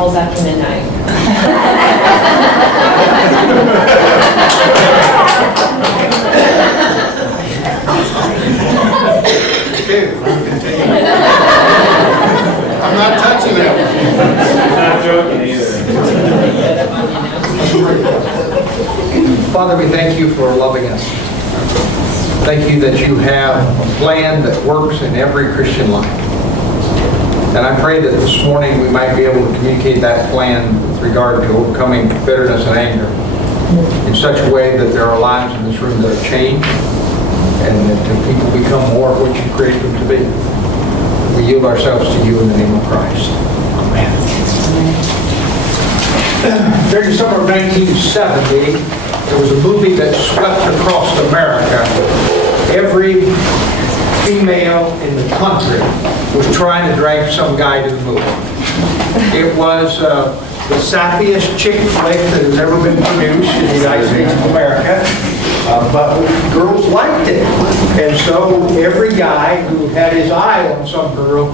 calls after midnight. I'm not touching that one. I'm not joking either. Father, we thank you for loving us. Thank you that you have a plan that works in every Christian life. And I pray that this morning we might be able to communicate that plan with regard to overcoming bitterness and anger in such a way that there are lives in this room that are changed and that people become more of what you created them to be. We yield ourselves to you in the name of Christ. Amen. During the summer of 1970, there was a movie that swept across America. Every female in the country was trying to drag some guy to the movie. It was the sappiest chick flick that has ever been produced in the United States of America. But girls liked it. And so every guy who had his eye on some girl,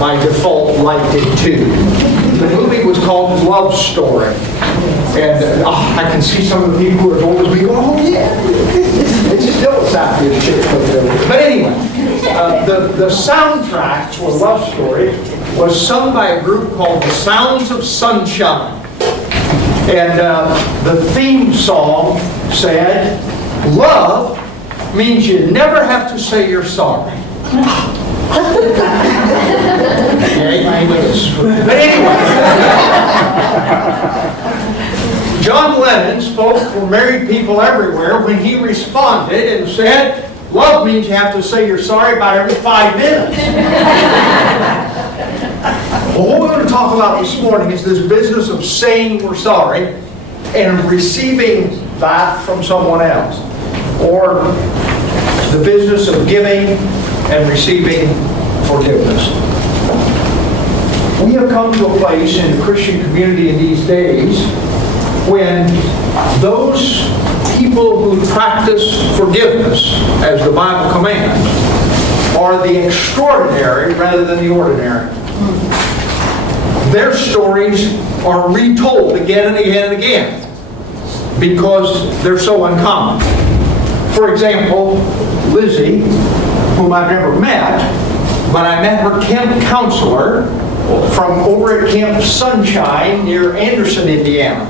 by default, liked it too. The movie was called Love Story. And I can see some of the people who are as old as me go, oh yeah, it's still a sappiest chick flick. But anyway, the soundtrack for Love Story was sung by a group called The Sounds of Sunshine. And the theme song said, love means you never have to say you're sorry. But anyway, John Lennon spoke for married people everywhere when he responded and said, love means you have to say you're sorry about every 5 minutes. Well, what we're going to talk about this morning is this business of saying we're sorry and receiving that from someone else. Or the business of giving and receiving forgiveness. We have come to a place in the Christian community in these days when those people who practice forgiveness, as the Bible commands, are the extraordinary rather than the ordinary. Their stories are retold again and again and again because they're so uncommon. For example, Lizzie, whom I've never met, but I met her camp counselor from over at Camp Sunshine near Anderson, Indiana.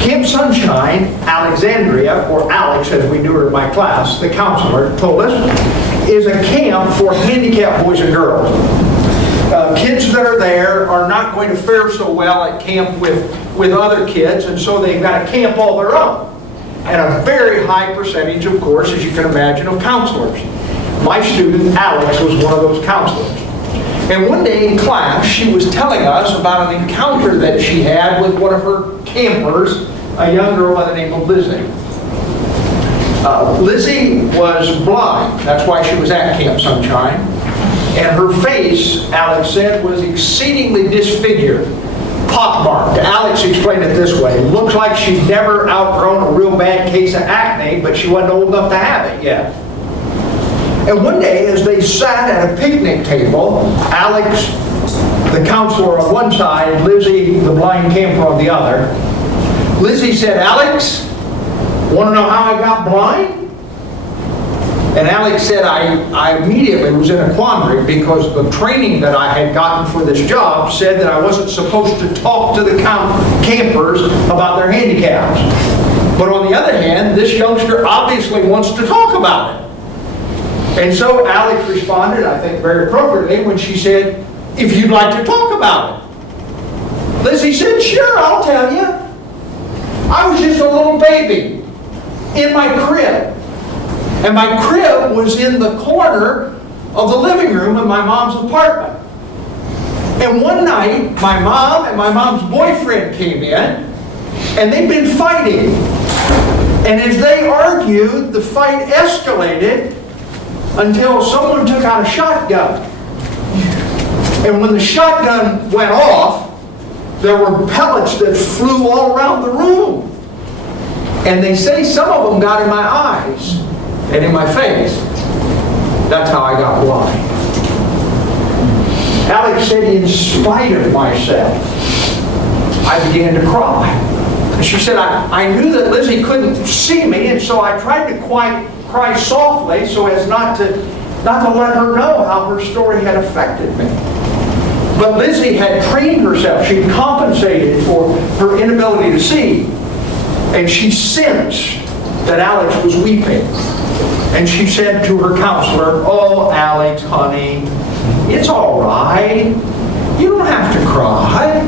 Camp Sunshine, Alexandria, or Alex as we knew her in my class, the counselor told us, is a camp for handicapped boys and girls. Kids that are there are not going to fare so well at camp with other kids, and so they've got a camp all their own. And a very high percentage, of course, as you can imagine, of counselors. My student, Alex, was one of those counselors. And one day in class, she was telling us about an encounter that she had with one of her campers, a young girl by the name of Lizzie. Lizzie was blind. That's why she was at Camp Sunshine. And her face, Alex said, was exceedingly disfigured, pockmarked. Alex explained it this way. Looks like she'd never outgrown a real bad case of acne, but she wasn't old enough to have it yet. And one day, as they sat at a picnic table, Alex, the counselor on one side, Lizzie, the blind camper on the other, Lizzie said, Alex, want to know how I got blind? And Alex said, I immediately was in a quandary because the training that I had gotten for this job said that I wasn't supposed to talk to the campers about their handicaps. But on the other hand, this youngster obviously wants to talk about it. And so Alex responded, I think very appropriately, when she said, if you'd like to talk about it. Lizzie said, sure, I'll tell you. I was just a little baby in my crib. And my crib was in the corner of the living room in my mom's apartment. And one night, my mom and my mom's boyfriend came in, and they'd been fighting. And as they argued, the fight escalated until someone took out a shotgun. And when the shotgun went off, there were pellets that flew all around the room. And they say some of them got in my eyes and in my face. That's how I got blind. Alex said, in spite of myself, I began to cry. And she said, I knew that Lizzie couldn't see me, and so I tried to cry softly so as not to let her know how her story had affected me. But Lizzie had trained herself. She had compensated for her inability to see. And she sensed that Alex was weeping. And she said to her counselor, "Oh, Alex, honey, it's all right. You don't have to cry."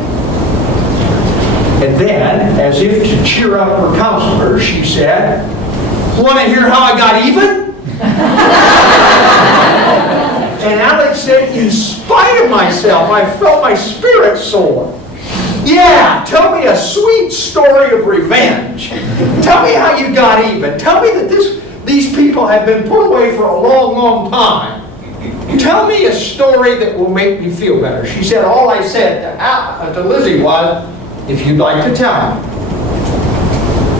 And then, as if to cheer up her counselor, she said, "Want to hear how I got even?" And Alex said, "In spite of myself, I felt my spirit soar. Yeah, tell me a sweet story of revenge. Tell me how you got even. Tell me that these people have been put away for a long, long time. Tell me a story that will make me feel better." She said, "All I said to Lizzie was, 'If you'd like to tell me.'"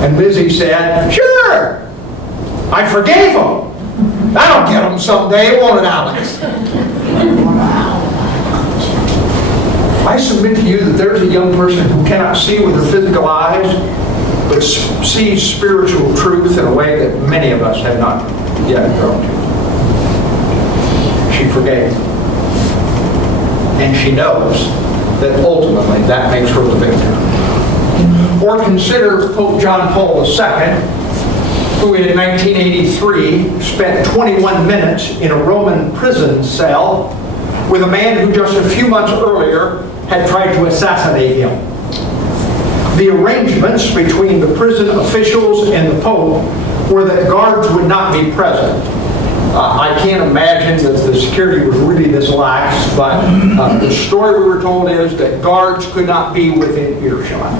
And Lizzie said, "Sure, I forgave them. That'll get them someday, won't it, Alex?" I submit to you that there's a young person who cannot see with her physical eyes, but sees spiritual truth in a way that many of us have not yet grown to. She forgave. And she knows that ultimately that makes her the victor. Or consider Pope John Paul II, who in 1983 spent 21 minutes in a Roman prison cell with a man who just a few months earlier had tried to assassinate him. The arrangements between the prison officials and the Pope were that guards would not be present. I can't imagine that the security was really this lax, but the story we were told is that guards could not be within earshot.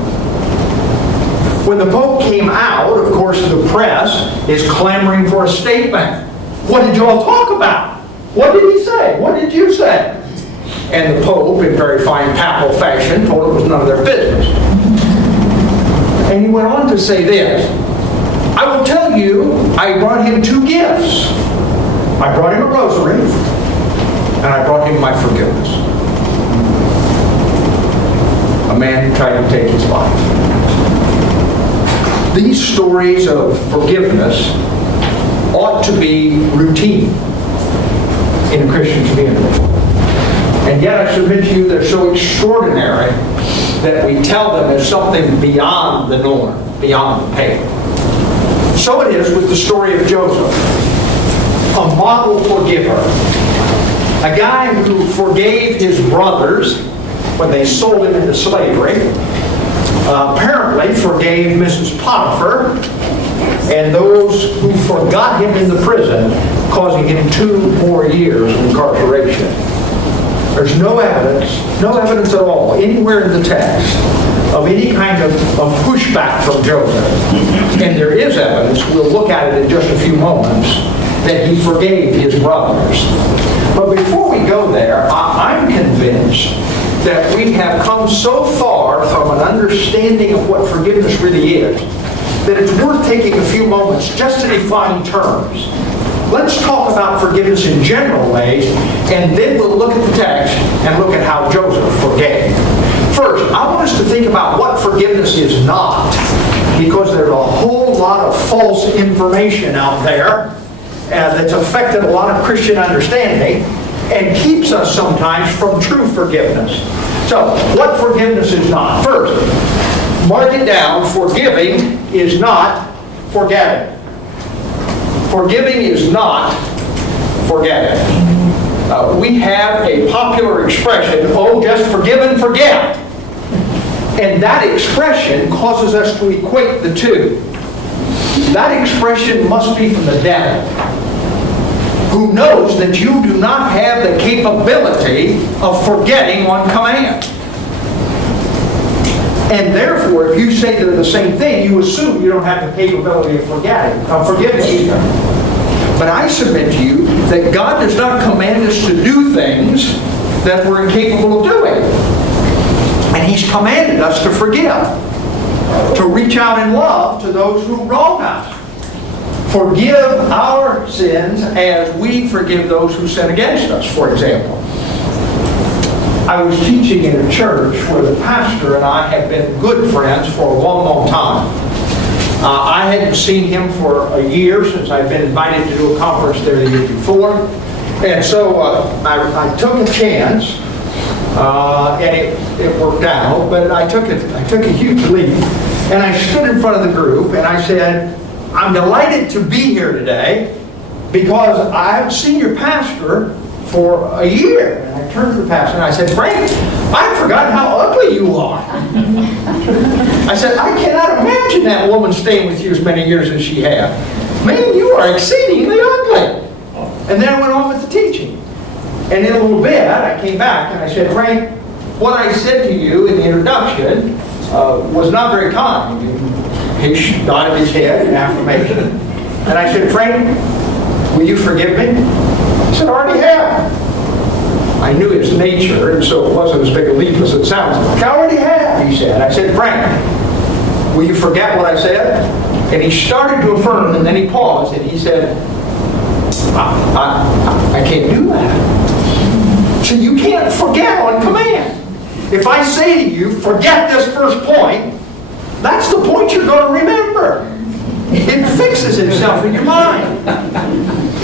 When the Pope came out, of course, the press is clamoring for a statement. What did you all talk about? What did he say? What did you say? And the Pope, in very fine papal fashion, told it was none of their business. And he went on to say this, "I will tell you, I brought him 2 gifts. I brought him a rosary, and I brought him my forgiveness." A man who tried to take his life. These stories of forgiveness ought to be routine in a Christian community. And yet I submit to you they're so extraordinary that we tell them as something beyond the norm, beyond the pale. So it is with the story of Joseph, a model forgiver. A guy who forgave his brothers when they sold him into slavery, apparently forgave Mrs. Potiphar and those who forgot him in the prison, causing him 2 more years of incarceration. There's no evidence at all, anywhere in the text, of any kind of pushback from Joseph. And there is evidence, we'll look at it in just a few moments, that he forgave his brothers. But before we go there, I'm convinced that we have come so far from an understanding of what forgiveness really is, that it's worth taking a few moments just to define terms. Let's talk about forgiveness in general ways, and then we'll look at the text and look at how Joseph forgave. First, I want us to think about what forgiveness is not, because there's a whole lot of false information out there that's affected a lot of Christian understanding and keeps us sometimes from true forgiveness. So, what forgiveness is not? First, mark it down, forgiving is not forgetting. Forgiving is not forgetting. We have a popular expression, "Oh, just forgive and forget." And that expression causes us to equate the two. That expression must be from the devil, who knows that you do not have the capability of forgetting on command. And therefore, if you say they're the same thing, you assume you don't have the capability of forgiving either. But I submit to you that God does not command us to do things that we're incapable of doing. And He's commanded us to forgive, to reach out in love to those who wrong us. Forgive our sins as we forgive those who sin against us, for example. I was teaching in a church where the pastor and I had been good friends for a long, long time. I hadn't seen him for a year since I'd been invited to do a conference there the year before. And so I took a chance, and it worked out, but I took a huge leap. And I stood in front of the group and I said, I'm delighted to be here today because I haven't seen your pastor for a year. And I turned to the pastor and I said, Frank, I've forgotten how ugly you are. I said, I cannot imagine that woman staying with you as many years as she has. Man, you are exceedingly ugly. And then I went on with the teaching. And in a little bit, I came back and I said, Frank, what I said to you in the introduction was not very kind. He nodded his head in affirmation. And I said, Frank, will you forgive me? He said, I already have. I knew his nature, and so it wasn't as big a leap as it sounds like. I already have, he said. I said, Frank, will you forget what I said? And he started to affirm, and then he paused, and he said, I can't do that. So you can't forget on command. If I say to you, forget this first point, that's the point you're going to remember. It fixes itself in your mind.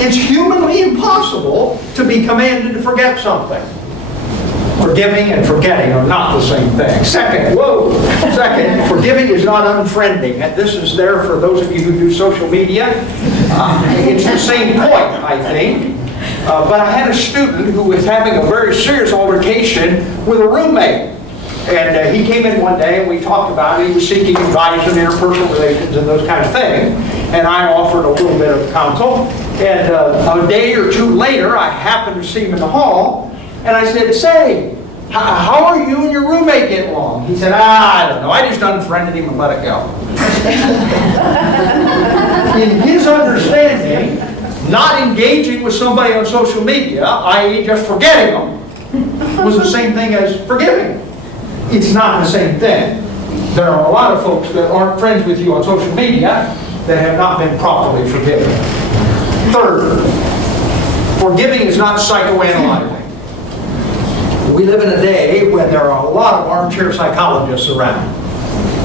It's humanly impossible to be commanded to forget something. Forgiving and forgetting are not the same thing. Second, forgiving is not unfriending. And this is there for those of you who do social media. It's the same point, I think. But I had a student who was having a very serious altercation with a roommate. And he came in one day and we talked about it. He was seeking advice on interpersonal relations and those kind of things. And I offered a little bit of counsel. And a day or two later, I happened to see him in the hall. And I said, say, how are you and your roommate getting along? He said, I don't know. I just unfriended him and let it go. In his understanding, not engaging with somebody on social media, i.e. just forgetting them, was the same thing as forgiving. It's not the same thing. There are a lot of folks that aren't friends with you on social media that have not been properly forgiven. Third, forgiving is not psychoanalyzing. We live in a day when there are a lot of armchair psychologists around.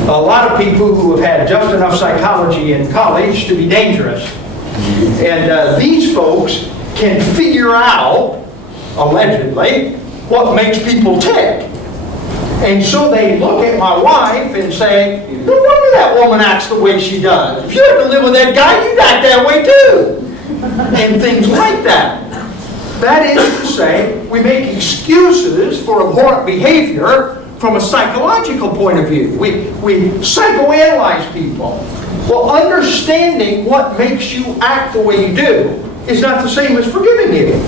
A lot of people who have had just enough psychology in college to be dangerous. And these folks can figure out, allegedly, what makes people tick. And so they look at my wife and say, no wonder that woman acts the way she does. If you had to live with that guy, you'd act that way too. And things like that. That is to say, we make excuses for abhorrent behavior from a psychological point of view. We psychoanalyze people. Well, understanding what makes you act the way you do is not the same as forgiving you.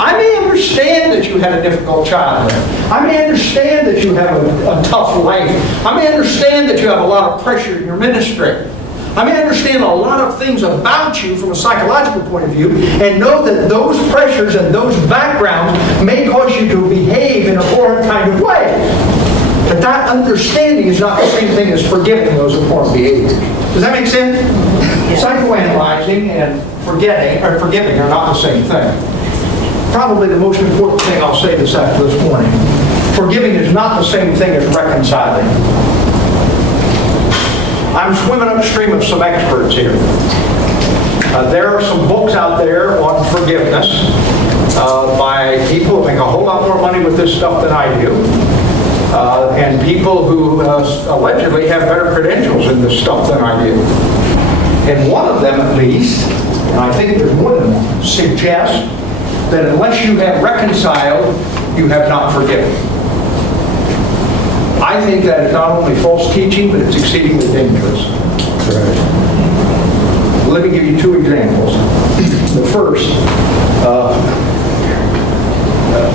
I may understand that you had a difficult childhood. I may understand that you have a tough life. I may understand that you have a lot of pressure in your ministry. I may understand a lot of things about you from a psychological point of view and know that those pressures and those backgrounds may cause you to behave in a abhorrent kind of way. But that understanding is not the same thing as forgiving those abhorrent behaviors. Does that make sense? Yeah. Psychoanalyzing and forgiving are not the same thing. Probably the most important thing I'll say this morning. Forgiving is not the same thing as reconciling. I'm swimming upstream of some experts here. There are some books out there on forgiveness by people who make a whole lot more money with this stuff than I do. And people who allegedly have better credentials in this stuff than I do. And one of them at least, and I think there's more than one, suggests that unless you have reconciled, you have not forgiven. I think that is not only false teaching, but it's exceedingly dangerous. Let me give you two examples. The first,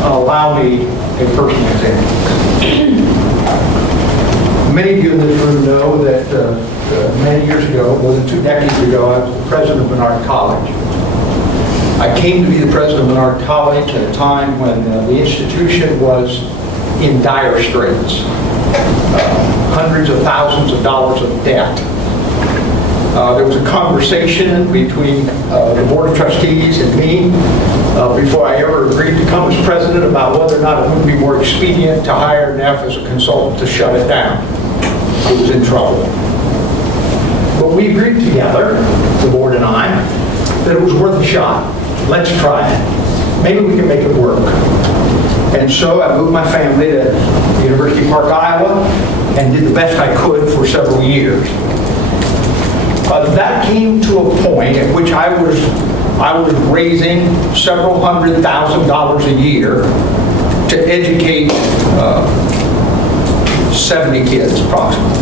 allow me a personal example. Many of you in this room know that many years ago, more than 2 decades ago, I was the president of Menard College. I came to be the president of Menard College at a time when the institution was in dire straits. Hundreds of thousands of dollars of debt. There was a conversation between the Board of Trustees and me before I ever agreed to come as president about whether or not it would be more expedient to hire Neff as a consultant to shut it down. He was in trouble. But we agreed together, the board and I, that it was worth a shot. Let's try it. Maybe we can make it work. And so I moved my family to University Park, Iowa, and did the best I could for several years. That came to a point at which I was raising several $100,000 a year to educate 70 kids approximately.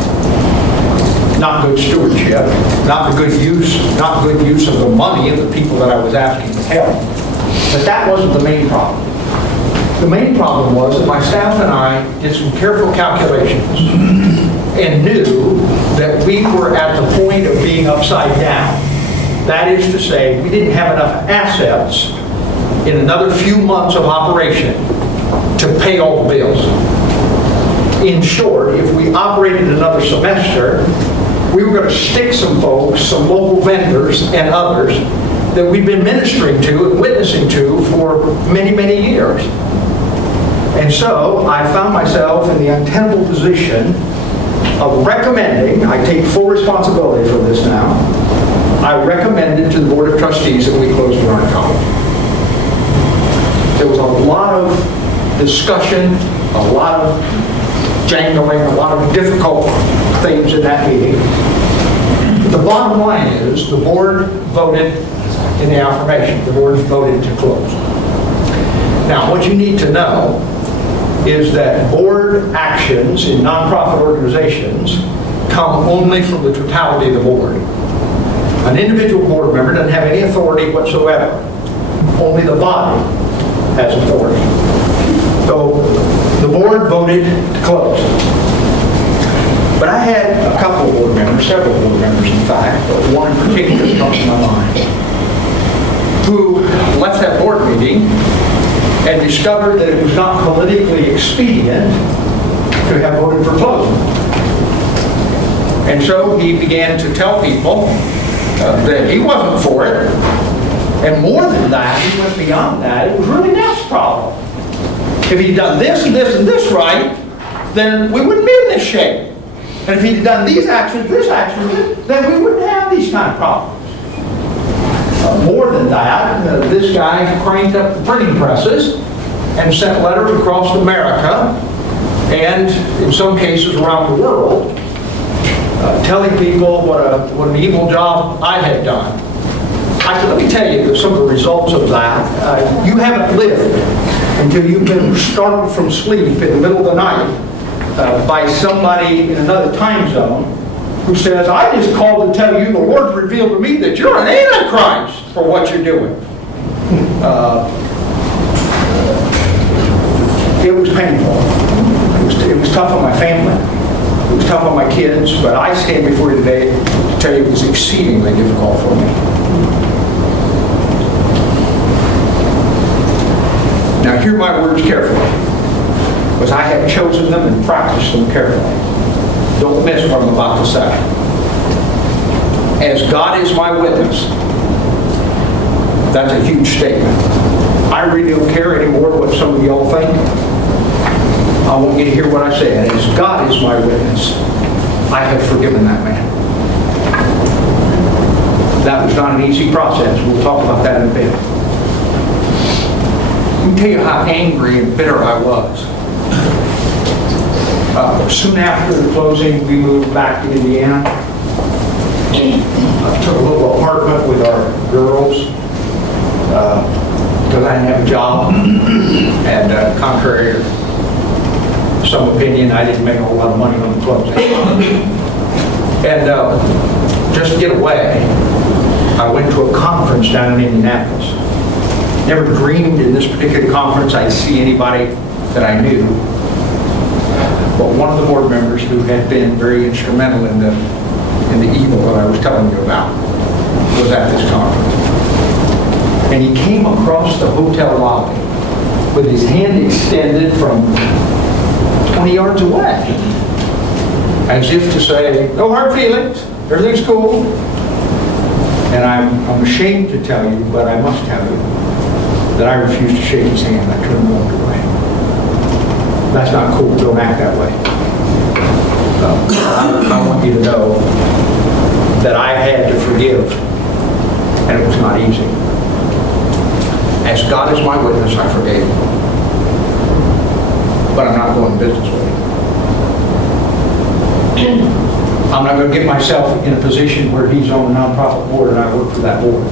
Not good stewardship, not good use of the money and the people that I was asking to help. But that wasn't the main problem. The main problem was that my staff and I did some careful calculations and knew that we were at the point of being upside down. That is to say, we didn't have enough assets in another few months of operation to pay all the bills. In short, if we operated another semester, we were going to stick some folks, some local vendors and others that we've been ministering to and witnessing to for many, many years. And so I found myself in the untenable position of recommending, I take full responsibility for this now, I recommended to the Board of Trustees that we close Bernard College. There was a lot of discussion, a lot of jangling, a lot of difficult things in that meeting. But the bottom line is the board voted in the affirmation. The board voted to close. Now, what you need to know is that board actions in nonprofit organizations come only from the totality of the board. An individual board member doesn't have any authority whatsoever. Only the body has authority. So the board voted to close. But I had a couple of board members, several board members in fact, but one in particular comes to my mind, who left that board meeting and discovered that it was not politically expedient to have voted for closing. And so he began to tell people that he wasn't for it. And more than that, he went beyond that. It was really Neff's problem. If he'd done this and this and this right, then we wouldn't be in this shape. And if he'd done these actions, this action, then we wouldn't have these kind of problems. More than that, this guy cranked up the printing presses and sent letters across America and in some cases around the world telling people what an evil job I had done. Let me tell you some of the results of that. You haven't lived until you've been startled from sleep in the middle of the night by somebody in another time zone who says, I just called to tell you the Lord revealed to me that you're an antichrist for what you're doing. It was painful. It was tough on my family. It was tough on my kids, but I stand before you today to tell you it was exceedingly difficult for me. Now hear my words carefully, because I have chosen them and practiced them carefully. Don't miss what I'm about to say. As God is my witness, that's a huge statement. I really don't care anymore what some of y'all think. I want you to hear what I said. As God is my witness, I have forgiven that man. That was not an easy process. We'll talk about that in a bit. Let me tell you how angry and bitter I was. Soon after the closing, we moved back to Indiana. I took a little apartment with our girls because I didn't have a job. And contrary to some opinion, I didn't make a whole lot of money on the closing. And just to get away, I went to a conference down in Indianapolis. Never dreamed in this particular conference I'd see anybody that I knew. But one of the board members who had been very instrumental in the evil that I was telling you about was at this conference. And he came across the hotel lobby with his hand extended from 20 yards away, as if to say, no hard feelings, everything's cool. And I'm ashamed to tell you, but I must tell you, that I refused to shake his hand. I turned and walked away. That's not cool. Don't act that way. I want you to know that I had to forgive, and it was not easy. As God is my witness, I forgave. But I'm not going business with him. I'm not going to get myself in a position where he's on a nonprofit board and I work for that board.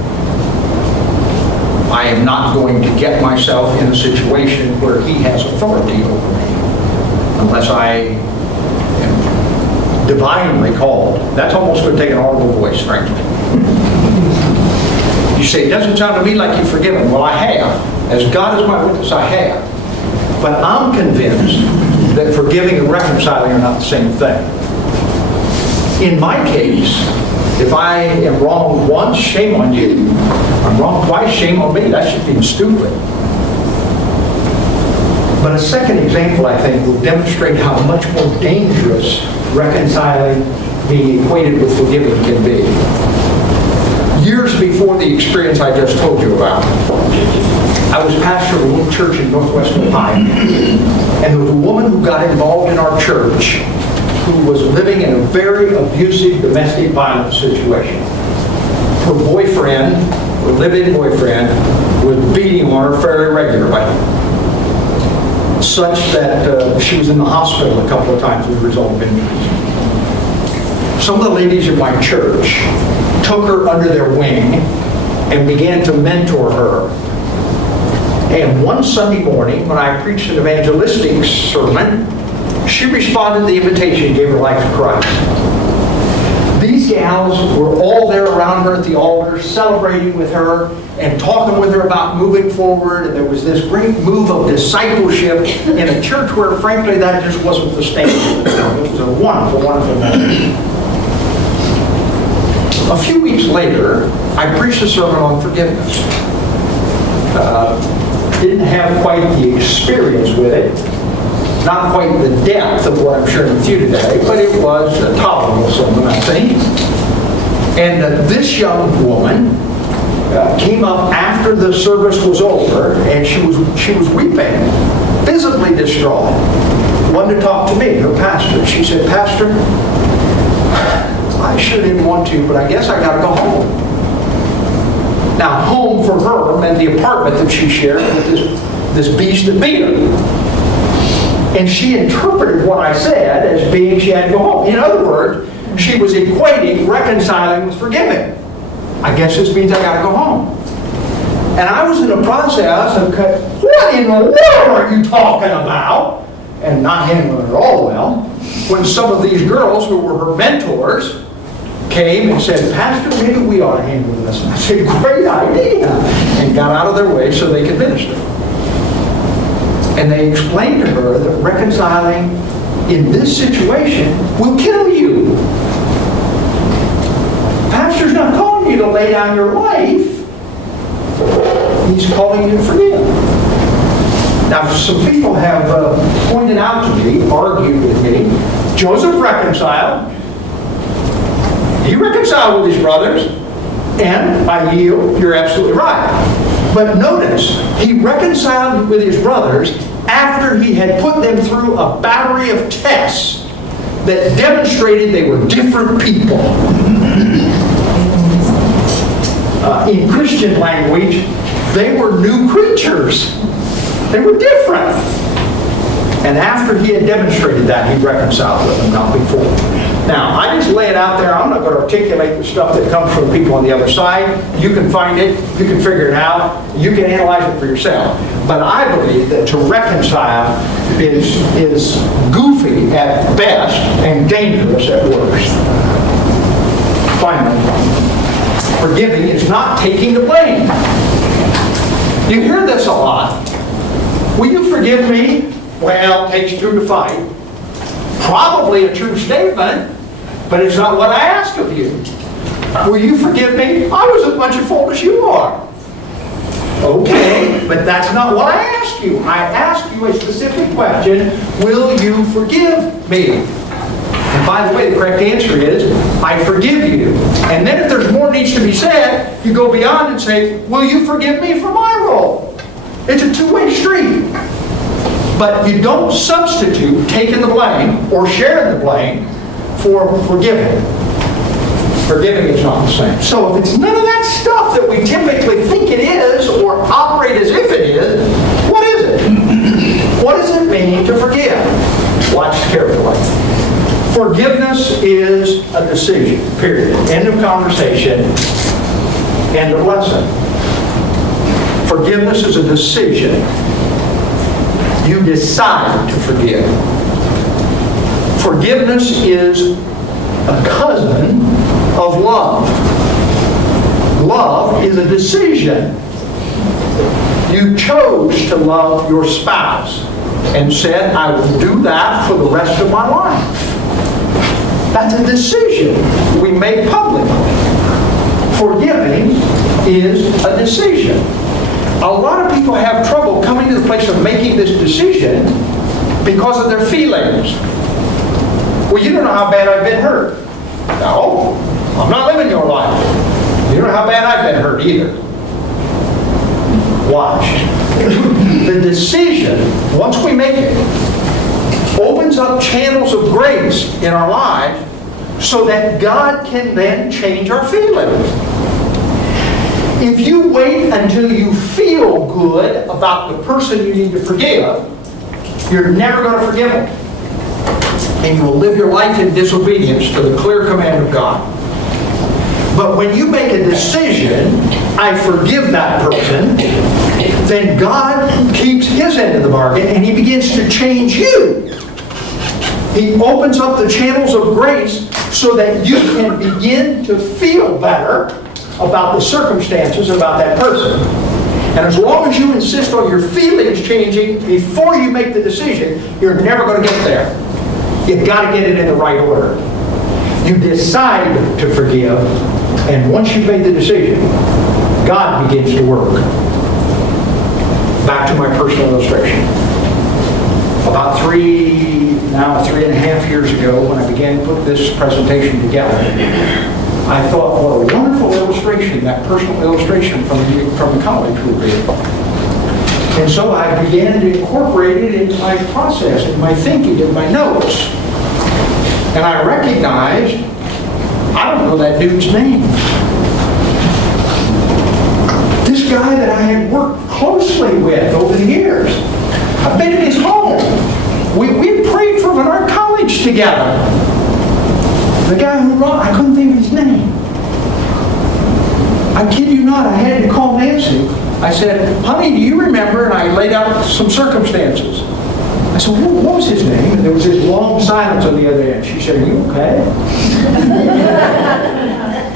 I am not going to get myself in a situation where he has authority over me unless I am divinely called. That's almost going to take an audible voice, frankly. You say, it doesn't sound to me like you've forgiven. Well, I have. As God is my witness, I have. But I'm convinced that forgiving and reconciling are not the same thing. In my case, if I am wrong once, shame on you. I'm wrong twice, shame on me. That's just being stupid. But a second example, I think, will demonstrate how much more dangerous reconciling being equated with forgiving can be. Years before the experience I just told you about, I was pastor of a little church in northwest Ohio, and there was a woman who got involved in our church who was living in a very abusive domestic violence situation. Her boyfriend, her live-in boyfriend, was beating on her fairly regularly, such that she was in the hospital a couple of times as a result of injuries. Some of the ladies in my church took her under their wing and began to mentor her. And one Sunday morning, when I preached an evangelistic sermon, she responded to the invitation and gave her life to Christ. These gals were all there around her at the altar, celebrating with her and talking with her about moving forward. And there was this great move of discipleship in a church where, frankly, that just wasn't the standard. It was a wonderful, wonderful moment. A few weeks later, I preached a sermon on forgiveness. Didn't have quite the experience with it, not quite the depth of what I'm sharing with you today, but it was a tolerable sermon, I think. And this young woman came up after the service was over, and she was weeping, visibly distraught. Wanted to talk to me, her pastor. She said, "Pastor, I sure didn't want to, but I guess I got to go home." Now, home for her meant the apartment that she shared with this beast that beat her. And she interpreted what I said as being she had to go home. In other words, she was equating reconciling with forgiving. I guess this means I got to go home. And I was in the process of, what in the world are you talking about? And not handling it at all well, when some of these girls who were her mentors came and said, "Pastor, maybe we ought to handle this." And I said, "Great idea," and got out of their way so they could minister. And they explained to her that reconciling in this situation will kill you. Pastor's not calling you to lay down your life. He's calling you to forgive. Now, some people have pointed out to me, argued with me, Joseph reconciled. He reconciled with his brothers, and I yield, you're absolutely right. But notice, he reconciled with his brothers after he had put them through a battery of tests that demonstrated they were different people. In Christian language, they were new creatures. They were different. And after he had demonstrated that, he reconciled with them, not before. Now, I just lay it out there. I'm not going to articulate the stuff that comes from people on the other side. You can find it. You can figure it out. You can analyze it for yourself. But I believe that to reconcile is goofy at best and dangerous at worst. Finally, forgiving is not taking the blame. You hear this a lot. Will you forgive me? Well, it takes two to fight. Probably a true statement, but it's not what I ask of you. Will you forgive me? I was as much at fault as you are. Okay, but that's not what I asked you. I asked you a specific question. Will you forgive me? And by the way, the correct answer is, I forgive you. And then if there's more needs to be said, you go beyond and say, will you forgive me for my role? It's a two-way street. But you don't substitute taking the blame or sharing the blame for forgiving. Forgiving is not the same. So if it's none of that stuff that we typically think it is or operate as if it is, what is it? What does it mean to forgive? Watch carefully. Forgiveness is a decision, period. End of conversation, end of lesson. Forgiveness is a decision. You decide to forgive. Forgiveness is a cousin of love. Love is a decision. You chose to love your spouse and said, I will do that for the rest of my life. That's a decision we make publicly. Forgiving is a decision. A lot of people have trouble coming to the place of making this decision because of their feelings. Well, you don't know how bad I've been hurt. No, I'm not living your life. You don't know how bad I've been hurt either. Watch. The decision, once we make it, opens up channels of grace in our lives so that God can then change our feelings. If you wait until you feel good about the person you need to forgive, you're never going to forgive them. And you will live your life in disobedience to the clear command of God. But when you make a decision, I forgive that person, then God keeps His end of the bargain and He begins to change you. He opens up the channels of grace so that you can begin to feel better about the circumstances about that person. And as long as you insist on your feelings changing before you make the decision, you're never going to get there. You've got to get it in the right order. You decide to forgive, and once you've made the decision, God begins to work. Back to my personal illustration. About 3.5 years ago, when I began to put this presentation together, I thought, what a wonderful illustration, that personal illustration from the college would be. And so I began to incorporate it into my process, in my thinking, in my notes. And I recognized, I don't know that dude's name. This guy that I had worked closely with over the years. I've been in his home. We prayed for our college together. The guy who wrote, I couldn't think of his name. I kid you not, I had to call Nancy. I said, honey, do you remember? And I laid out some circumstances. I said, what was his name? And there was this long silence on the other end. She said, are you okay?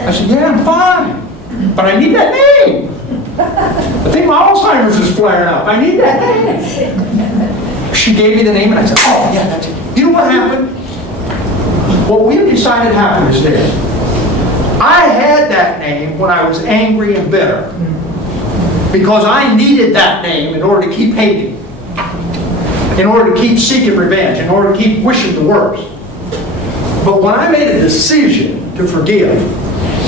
I said, yeah, I'm fine. But I need that name. I think my Alzheimer's is flaring up. I need that name. She gave me the name and I said, oh, yeah, that's it. You know what happened? What we decided happened is this. I had that name when I was angry and bitter. Because I needed that name in order to keep hating. In order to keep seeking revenge. In order to keep wishing the worst. But when I made a decision to forgive,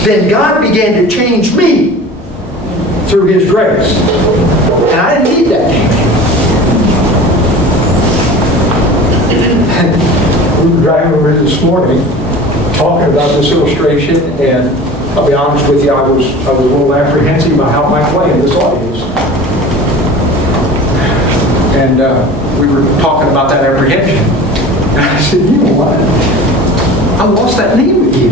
then God began to change me through His grace. And I didn't need that name. We were driving over here this morning talking about this illustration, and I'll be honest with you, I was a little apprehensive about how I might play in this audience. And we were talking about that apprehension. And I said, you know what? I lost that name with you.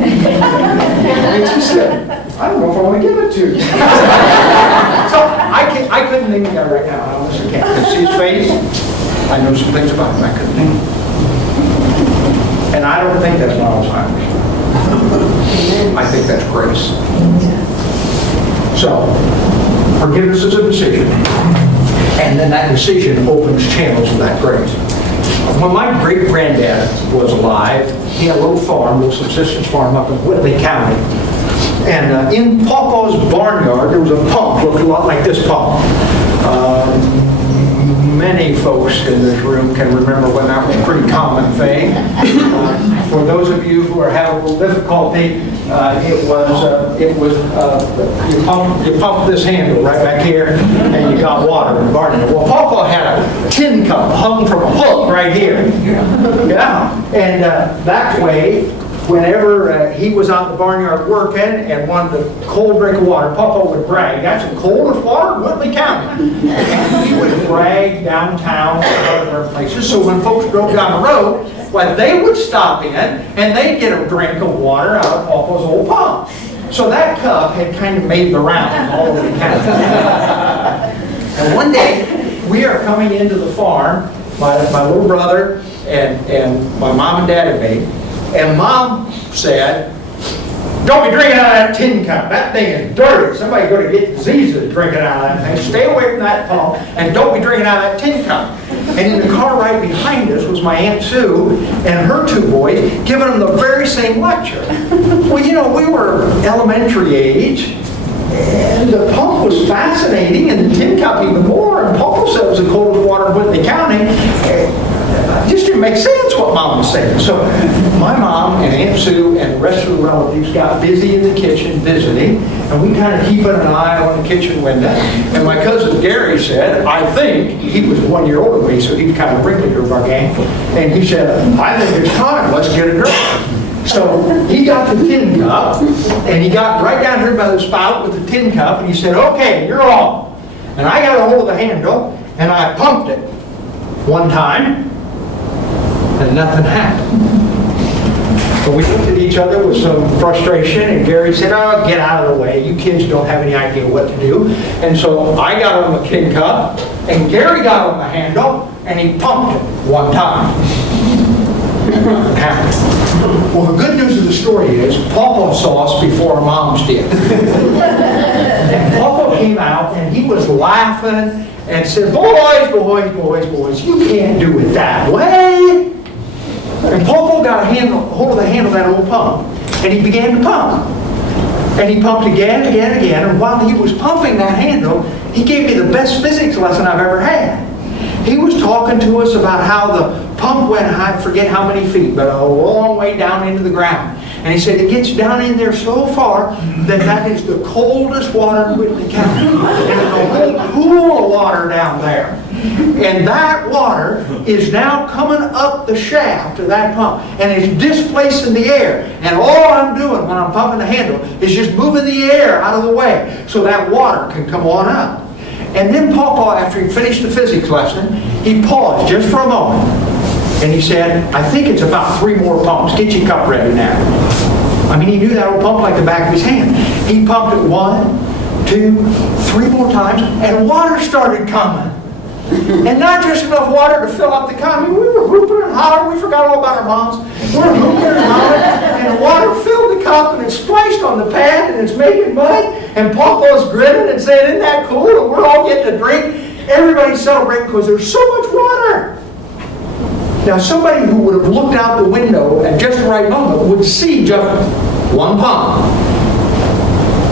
And she said, I don't know if I want to give it to you. So I couldn't name the guy right now. I honestly can't. I see his face. I know some things about him. I couldn't name him. And I don't think that's Alzheimer's. I think that's grace. So, forgiveness is a decision. And then that decision opens channels of that grace. When my great-granddad was alive, he had a little farm, a little subsistence farm up in Whitley County. And in Pawpaw's barnyard, there was a pump, looked a lot like this pump. many folks in this room can remember when that was a pretty common thing. For those of you who are having a little difficulty, you pump this handle right back here, and you got water in the barn. Well, Papa had a tin cup hung from a hook right here. Yeah, and that way, whenever he was out in the barnyard working and wanted a cold drink of water, Papa would brag, "Got some coldest water in Whitley County." And he would brag downtown and other places. So when folks drove down the road, well, they would stop in and they'd get a drink of water out of Papa's old pump. So that cup had kind of made the round all over the county. And one day, we are coming into the farm, my little brother and my mom and dad and me. And Mom said, "Don't be drinking out of that tin cup. That thing is dirty. Somebody's going to get diseases drinking out of that thing. Stay away from that pump and don't be drinking out of that tin cup." And in the car right behind us was my Aunt Sue and her two boys giving them the very same lecture. Well, you know, we were elementary age, and the pump was fascinating, and the tin cup even more, and Papa said it was the coldest water in Whitley County. It just didn't make sense what Mom was saying. So my mom and Aunt Sue and the rest of the relatives got busy in the kitchen visiting, and we kind of keeping an eye on the kitchen window. And my cousin Gary said, I think, he was 1 year older than me, so he was kind of ringleader of our gang, and he said, "I think it's time, let's get a drink." So he got the tin cup, and he got right down here by the spout with the tin cup, and he said, "Okay, you're on." And I got a hold of the handle, and I pumped it one time, and nothing happened. But we looked at each other with some frustration, and Gary said, "Oh, get out of the way. You kids don't have any idea what to do." And so I got on the tin cup, and Gary got on the handle, and he pumped it one time. Nothing happened. Well, the good news of the story is Papa saw us before our moms did. And Papa came out, and he was laughing and said, "Boys, boys, boys, boys, you can't do it that way." And Papa got a hold of the handle of that old pump, and he began to pump. And he pumped again, again, again, and while he was pumping that handle, he gave me the best physics lesson I've ever had. He was talking to us about how the pump went, I forget how many feet, but a long way down into the ground. And he said it gets down in there so far that that is the coldest water in Whitley County. And there's a whole pool of water down there. And that water is now coming up the shaft of that pump, and it's displacing the air. And all I'm doing when I'm pumping the handle is just moving the air out of the way so that water can come on up. And then Papa, after he finished the physics lesson, he paused just for a moment. And he said, "I think it's about 3 more pumps. Get your cup ready now." I mean, he knew that old pump like the back of his hand. He pumped it 1, 2, 3 more times, and water started coming. And not just enough water to fill up the cup. I mean, we were whooping and hollering. We forgot all about our moms. We were whooping and hollering, and the water filled the cup, and it splashed on the pad, and it's making mud. And Papa's grinning and saying, "Isn't that cool? And we're all getting a drink." Everybody's celebrating because there's so much water. Now, somebody who would have looked out the window at just the right moment would see just one pump.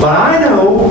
But I know